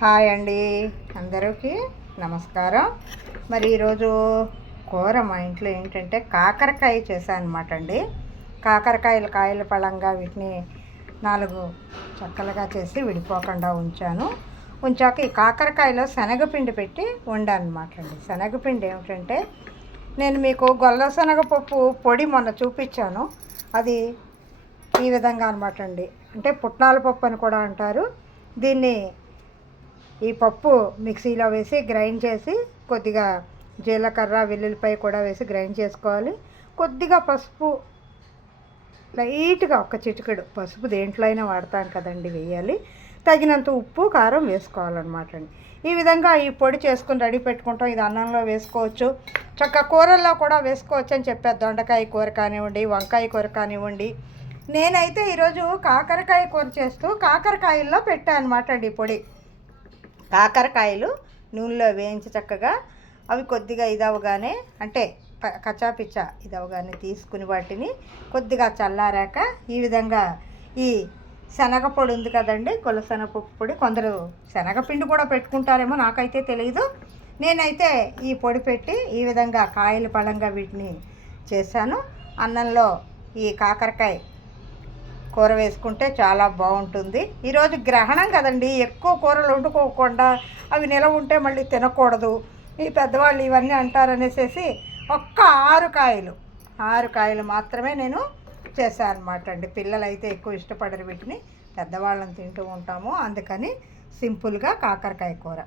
Hi అండి, అందరికీ నమస్కారం. మరి ఈరోజు కూర మా ఇంట్లో ఏంటంటే కాకరకాయ చేశాను అనమాట అండి. కాకరకాయలు కాయల పళంగా వీటిని 4 చక్కలుగా చేసి విడిపోకుండా ఉంచాక ఈ కాకరకాయలో శనగపిండి పెట్టి వండాను అనమాట అండి. శనగపిండి ఏమిటంటే నేను మీకు గొల్ల శనగపప్పు పొడి మొన్న చూపించాను. అది ఈ విధంగా అనమాట అండి. అంటే పుట్నాల పప్పు అని కూడా అంటారు దీన్ని. ఈ పప్పు మిక్సీలో వేసి గ్రైండ్ చేసి కొద్దిగా జీలకర్ర వెల్లుల్లిపాయ కూడా వేసి గ్రైండ్ చేసుకోవాలి. కొద్దిగా పసుపు, లైట్గా ఒక చిటికెడు పసుపు దేంట్లో అయినా వాడతాం కదండి, వేయాలి. తగినంత ఉప్పు కారం వేసుకోవాలన్నమాట అండి. ఈ విధంగా ఈ పొడి చేసుకుని రెడీ పెట్టుకుంటాం. ఇది అన్నంలో వేసుకోవచ్చు, చక్క కూరల్లో కూడా వేసుకోవచ్చు అని చెప్పారు. దొండకాయ కూర కానివ్వండి, వంకాయ కూర కానివ్వండి. నేనైతే ఈరోజు కాకరకాయ కూర చేస్తూ కాకరకాయల్లో పెట్టాను అనమాట అండి ఈ పొడి. కాకరకాయలు నూనెలో వేయించి చక్కగా అవి కొద్దిగా ఇదవగానే, అంటే కచ్చాపిచ్చా ఇదవగానే తీసుకుని వాటిని కొద్దిగా చల్లారాక ఈ విధంగా ఈ శనగపొడి ఉంది కదండి, శనగపప్పు పొడి. కొందరు శనగపిండి కూడా పెట్టుకుంటారేమో, నాకైతే తెలియదు. నేనైతే ఈ పొడి పెట్టి ఈ విధంగా కాయలు పళంగా వీటిని చేశాను. అన్నంలో ఈ కాకరకాయ కూర వేసుకుంటే చాలా బాగుంటుంది. ఈరోజు గ్రహణం కదండి, ఎక్కువ కూరలు వండుకోకుండా అవి నిలవ ఉంటే మళ్ళీ తినకూడదు, ఈ పెద్దవాళ్ళు ఇవన్నీ అంటారనేసి ఒక్క 6 కాయలు మాత్రమే నేను చేశాను అనమాట అండి. పిల్లలు అయితే ఎక్కువ ఇష్టపడరు వీటిని, పెద్దవాళ్ళని తింటూ ఉంటాము. అందుకని సింపుల్గా కాకరకాయ కూర.